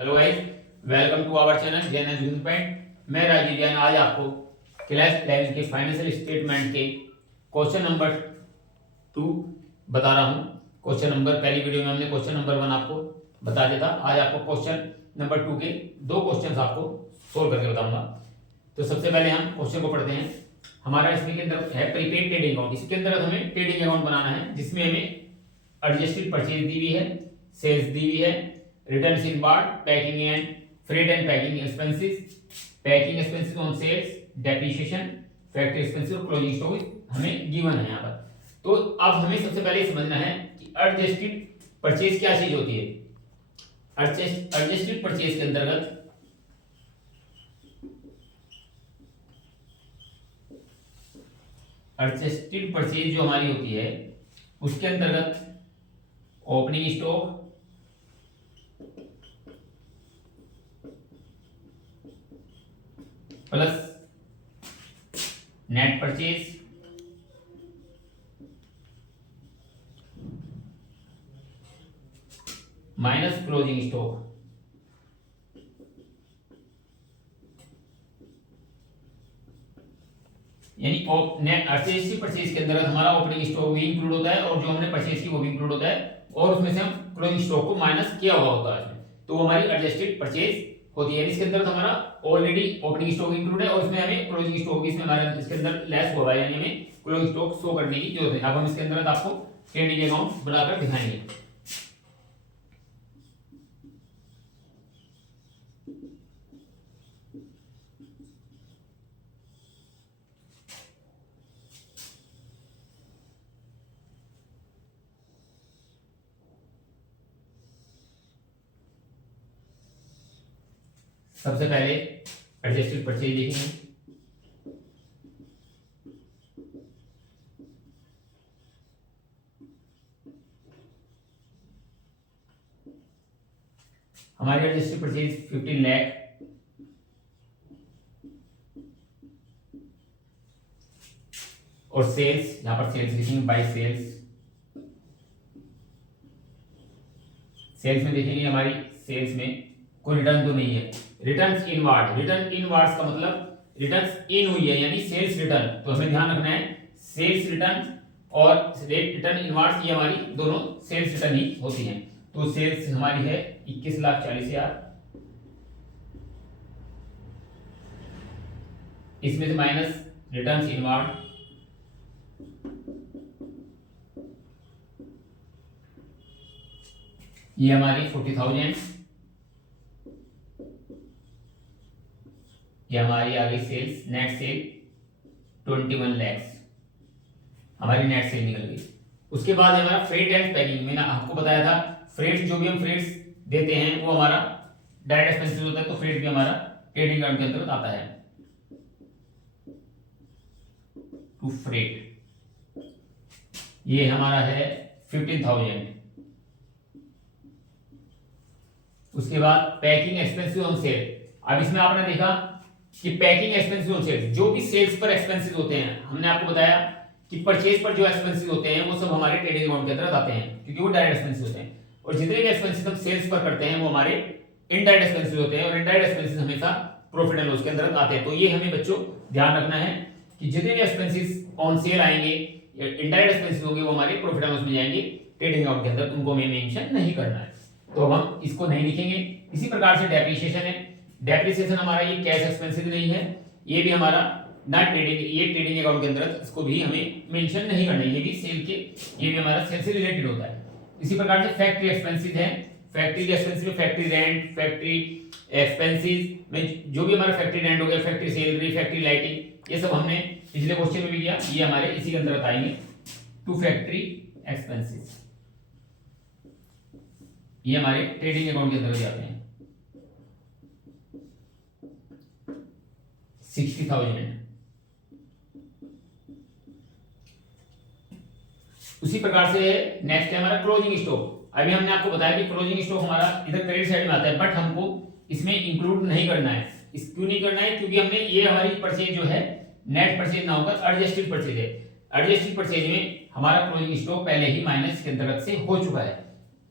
Hello guys, welcome to our channel Jain education point. मैं राजीव जैन आज आपको क्लास 11 के फाइनेंशियल स्टेटमेंट के क्वेश्चन नंबर 2 बता रहा हूं। क्वेश्चन नंबर पहली वीडियो में हमने क्वेश्चन नंबर 1 आपको बता दिया था। आज आपको क्वेश्चन नंबर 2 के दो क्वेश्चंस आपको सोल्व करके बताऊंगा। तो सबसे पहले हम क्वेश्चन को पढ़ते हैं। हमारा इसमें के अंदर है प्रीपेड ट्रेडिंग अकाउंट। इसके अंदर हमें ट्रेडिंग अकाउंट बनाना है जिसमें हमें एडजस्टेड परचेज दी हुई है, सेल्स दी हुई है, returns inward, packing and freight and packing expenses, packing expenses on sales, depreciation, factory expenses और क्लोजिंग स्टॉक हमें गिवन है यहाँ पर। तो अब हमें सबसे पहले समझना है कि एडजस्टेड परचेज क्या चीज होती है। एडजस्टेड परचेज के अंतर्गत एडजस्टेड परचेज जो हमारी होती है उसके अंतर्गत opening stock, plus net purchase, minus closing stock. यानी नेट एडजस्टेड परचेज के अंदर हमारा ओपनिंग स्टॉक भी इंक्लूड होता है और जो हमने परचेज की वो भी इंक्लूड होता है और उसमें से हम क्लोजिंग स्टॉक को माइनस किया हुआ होता है इसमें। तो वो हमारी एडजस्टेड परचेज होती है। इसके अंदर हमारा ऑलरेडी ओपनिंग स्टॉक इंक्लूड है और उसमें हमें क्लोजिंग स्टॉक भी इसमें हमारा इसके अंदर लेस हुआ है, यानी हमें क्लोजिंग स्टॉक शो करने की जरूरत है। अब हम इसके अंदर आपको ट्रेडिंग अकाउंट बनाकर दिखाएंगे। सबसे पहले एडजस्टेड परचेज लिखेंगे। हमारी एडजस्टेड परचेज 15 लाख, और सेल्स यहां पर सेल्स लिखेंगे बाय सेल्स। सेल्स में देखेंगे हमारी सेल्स में कोई रिटर्न तो नहीं है। रिटर्न्स इनवार्ड, रिटर्न इनवार्ड्स का मतलब रिटर्न्स इन हुई है यानी सेल्स रिटर्न। तो हमें ध्यान रखना है सेल्स रिटर्न और रिटर्न इनवार्ड्स ये हमारी दोनों सेल्स रिटर्न ही होती हैं। तो सेल्स हमारी है 21,40,000, इसमें से माइनस रिटर्न्स इनवार्ड, ये हमारी 40,000, ये हमारी आ गई सेल्स। नेट सेल 21 लाख हमारी नेट सेल निकल गई। उसके बाद हमारा फ्रेट एंड पैकिंग। मैंने आपको बताया था फ्रेट जो भी हम फ्रेट्स देते हैं वो हमारा डायरेक्ट एक्सपेंसेस होता है, तो फ्रेट भी हमारा ट्रेडिंग अकाउंट के अंतर्गत आता है। टू फ्रेट ये हमारा है 15,000। उसके बाद पैकिंग एक्सपेंसिव ऑन सेल। अब इसमें आपने देखा कि पैकिंग एक्सपेंसिव ऑन सेल्स जो भी सेल्स पर एक्सपेंसेस होते हैं, हमने आपको बताया कि परचेज पर जो एक्सपेंसेस होते हैं वो सब हमारे ट्रेडिंग अकाउंट के अंदर आते हैं क्योंकि वो डायरेक्ट एक्सपेंसेस होते हैं। और जितने भी एक्सपेंसेस हम सेल्स पर करते हैं वो हमारे इनडायरेक्ट एक्सपेंसेस होते हैं और इनडायरेक्ट एक्सपेंसेस हमेशा प्रॉफिट एंड लॉस के अंदर आते हैं। तो ये हमें बच्चों ध्यान रखना है कि जितने भी एक्सपेंसेस ऑन सेल आएंगे इनडायरेक्ट एक्सपेंसेस होंगे वो हमारे प्रॉफिट एंड लॉस में जाएंगे ट्रेडिंग अकाउंट के अंदर, उनको हमें मेंशन नहीं करना है। तो अब हम इसको नहीं लिखेंगे। इसी प्रकार से डेप्रिसिएशन है। डेप्रिसिएशन हमारा ये कैश एक्सपेंसिव नहीं है, ये भी हमारा ना ट्रेडिंग, ये ट्रेडिंग अकाउंट के अंदर इसको भी हमें मेंशन नहीं करना है। ये भी सेल के, ये भी हमारा सेल से रिलेटेड होता है। इसी प्रकार से फैक्ट्री एक्सपेंसेस है। फैक्ट्री एक्सपेंसेस में फैक्ट्री रेंट, फैक्ट्री एक्सपेंसेस में जो भी हमारा फैक्ट्री रेंट हो गया, फैक्ट्री सैलरी, फैक्ट्री लाइटिंग, ये सब हमने पिछले क्वेश्चन में भी किया, ये हमारे इसी के अंदर आएंगे। टू फैक्ट्री एक्सपेंसेस ये हमारे ट्रेडिंग अकाउंट के अंदर जाते हैं। 60,000। उसी प्रकार से नेक्स्ट है हमारा क्लोजिंग स्टॉक। अभी हमने आपको बताया कि क्लोजिंग स्टॉक हमारा इधर क्रेडिट साइड में आता है, बट हमको इसमें इंक्लूड नहीं करना है। इस क्यों नहीं करना है? क्योंकि हमने ये हमारी परचेज जो है नेट परचेज ना होकर एडजस्टेड परचेज है। एडजस्टेड परचेज में हमारा क्लोजिंग स्टॉक पहले ही माइनस के अंतर्गत से हो चुका है।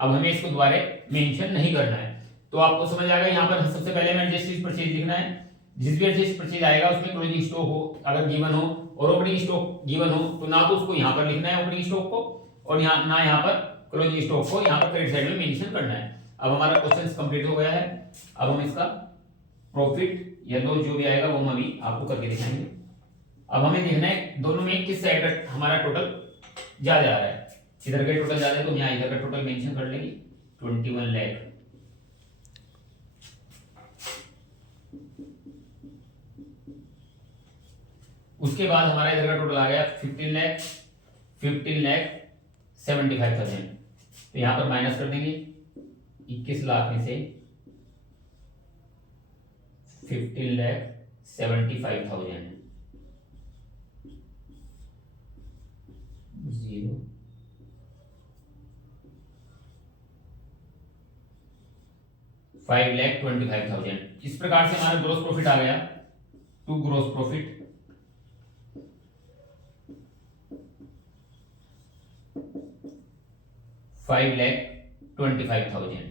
अब हमें इसको दोबारा मेंशन नहीं करना है। तो आपको समझ आएगा। यहाँ पर सबसे पहले हमें एडजस्टेड परचेज लिखना है। जिस भी एडजस्टेड परचेज आएगा उसमें क्लोजिंग स्टॉक हो अगर गिवन हो और ओपनिंग स्टॉक गिवन हो तो ना तो उसको यहाँ पर लिखना है ओपनिंग स्टॉक को और यहाँ पर क्लोजिंग स्टॉक को यहाँ पर क्रेडिट साइड में मेंशन करना है। अब हमारा क्वेश्चन कंप्लीट हो गया है। अब हम इसका प्रॉफिट या लॉस जो भी आएगा वो हम अभी आपको करके दिखाएंगे। अब हमें देखना है दोनों में किस साइड का हमारा टोटल ज्यादा आ रहा है। इधर का टोटल ज्यादा है तो यहाँ इधर का टोटल मेंशन कर लेंगे 21 लाख। उसके बाद हमारा इधर का टोटल आ गया 15,75,000। तो यहाँ पर माइनस कर देंगे 21 लाख में से 15,75,000 0 5,25,000। इस प्रकार से हमारा ग्रोस प्रॉफिट आ गया। To gross profit 5,25,000।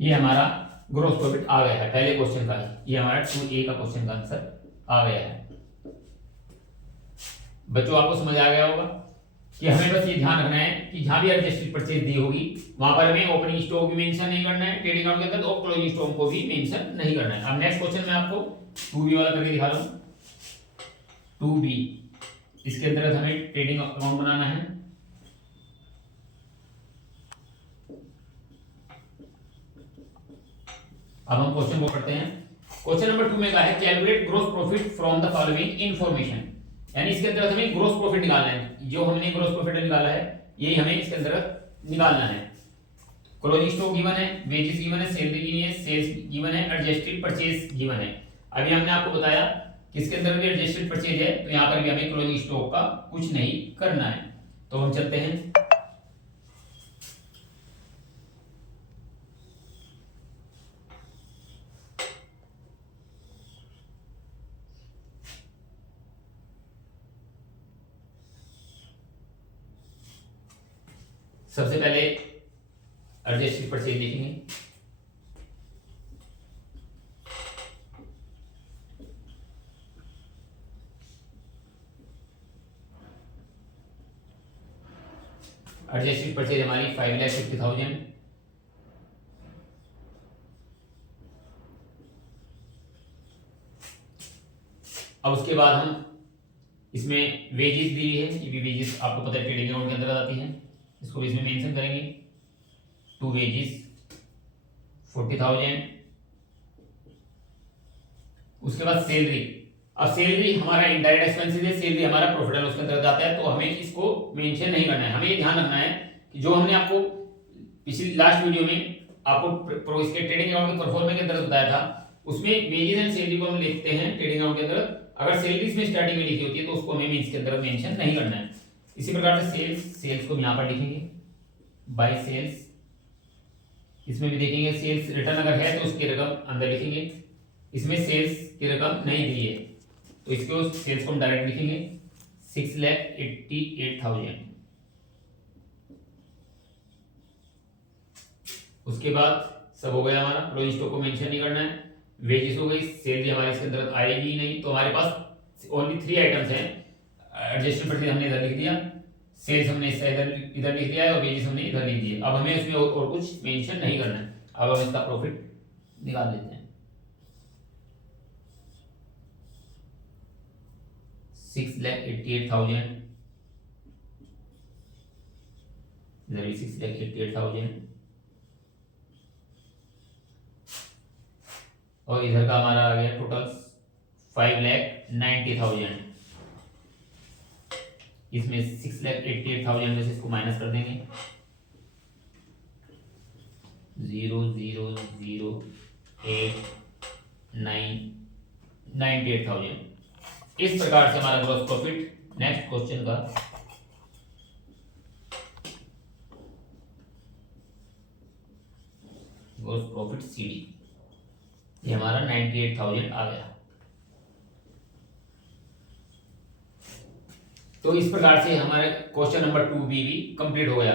ये हमारा ग्रोस प्रॉफिट आ गया है पहले क्वेश्चन का। ये हमारा 2A का क्वेश्चन का आंसर आ गया है। बच्चों आपको समझ आ गया होगा कि हमें बस ये ध्यान रखना है कि जहां भी एडजस्टेड परचेज दी होगी वहां पर हमें ओपनिंग स्टॉक भी मेंशन नहीं करना है ट्रेडिंग अकाउंट के अंदर और क्लोजिंग स्टॉक को भी मेंशन नहीं करना है। अब नेक्स्ट क्वेश्चन में आपको 2B वाला करके दिखा रहा हूं। 2B इसके अंदर हमें ट्रेडिंग अकाउंट बनाना है। अब हम क्वेश्चन को पढ़ते हैं। क्वेश्चन नंबर 2 में कहा है calculate gross profit from the following information. यानी इसके अंदर हमें ग्रोस प्रॉफिट निकालना है। जो हमने ग्रोस प्रॉफिट निकाला है ये हमें इसके अंदर निकालना है। क्लोजिंग स्टॉक गिवन है, वेजेस गिवन है, सैलरी गिवन है, सेल्स गिवन है, एडजस्टेड परचेज गिवन है। अभी हमने आपको बताया कि इसके अंदर भी एडजस्टेड परचेज है तो यहाँ पर भी हमें क्लोजिंग स्टॉक का कुछ नहीं करना है। तो हम चलते हैं सबसे पहले एडजस्टेड परचेज लिखेंगे। एडजस्टेड परचेज हमारी 5,50,000। अब उसके बाद हम इसमें वेजेस दी है। ये भी वेजेस आपको पता है ट्रेडिंग अकाउंट के अंदर आती है। इसको भी इसमें मेंशन करेंगे। To wages 40,000। उसके बाद सैलरी। अब सैलरी हमारा इनडायरेक्ट एक्सपेंसेस है, सैलरी हमारा प्रॉफिट एंड लॉस के अंदर जाता है तो हमें इसको मेंशन नहीं करना है। हमें ये ध्यान रखना है कि जो हमने आपको पिछली लास्ट वीडियो में आपको इसके ट्रेडिंग अकाउंट के परफॉर्मेंस के अंदर बताया था उसमें वेजेस एंड सैलरी को हम लिखते हैं ट्रेडिंग अकाउंट के अंदर। अगर सैलरी इसमें स्टार्टिंग में लिखी होती है तो उसको हमें इसके अंदर मेंशन नहीं करना है। इसी प्रकार से सेल्स को हम यहाँ पर लिखेंगे बाय सेल्स। इसमें भी देखेंगे सेल्स रिटर्न अगर है तो उसकी रकम अंदर लिखेंगे। इसमें सेल्स की रकम नहीं दी है तो इसको सेल्स को हम डायरेक्ट लिखेंगे 6,88,000। उसके बाद सब हो गया हमारा। क्लोजिंग स्टॉक को मेंशन नहीं करना है। वेजेस हो गई, सैलरी हमारे इसके अंदर आएगी नहीं तो हमारे पास ओनली 3 आइटम्स हैं। एडजस्टेड परचेज हमने इधर लिख दिया, सेल्स हमने इधर लिख दिया है और वेजेस हमने इधर लिख दिया। अब हमें उसमें और कुछ मेंशन नहीं करना है। अब हम इसका प्रॉफिट निकाल लेते हैं। 6,88,000 इधर भी 6,88,000 और इधर का हमारा आ गया टोटल 5,90,000। इसमें 6,88,000 में से इसको माइनस कर देंगे 0,0,0,8,9,98,000। इस प्रकार से हमारा ग्रॉस प्रॉफिट। नेक्स्ट क्वेश्चन का ग्रॉस प्रॉफिट सीडी ये हमारा 98,000 आ गया। तो इस प्रकार से हमारे क्वेश्चन नंबर 2B भी कंप्लीट हो गया।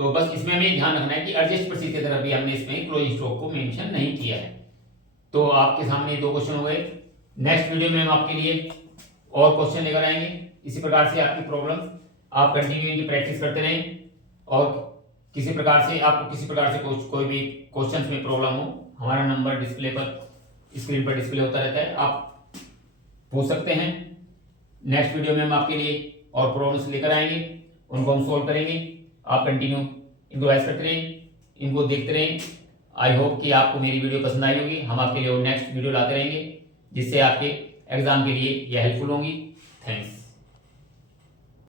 तो बस इसमें हमें ध्यान रखना है कि एडजस्ट प्रोसीड की तरफ भी हमने इसमें क्लोजिंग स्टॉक को मेंशन नहीं किया है। तो आपके सामने 2 क्वेश्चन हो गए। नेक्स्ट वीडियो में हम आपके लिए और क्वेश्चन लेकर आएंगे। इसी प्रकार से आपकी प्रॉब्लम आप कंटिन्यू इनकी प्रैक्टिस करते रहें, और किसी प्रकार से आपको किसी प्रकार से कोई भी क्वेश्चंस में प्रॉब्लम हो, हमारा नंबर डिस्प्ले पर स्क्रीन पर डिस्प्ले होता रहता है, आप पूछ सकते हैं। नेक्स्ट वीडियो में हम आपके लिए और प्रॉब्लम्स लेकर आएंगे, उनको हम सोल्व करेंगे। आप कंटिन्यू इनको राइज करते रहें, इनको देखते रहें। आई होप कि आपको मेरी वीडियो पसंद आई होगी। हम आपके लिए नेक्स्ट वीडियो लाते रहेंगे जिससे आपके एग्जाम के लिए यह हेल्पफुल होंगी। थैंक्स।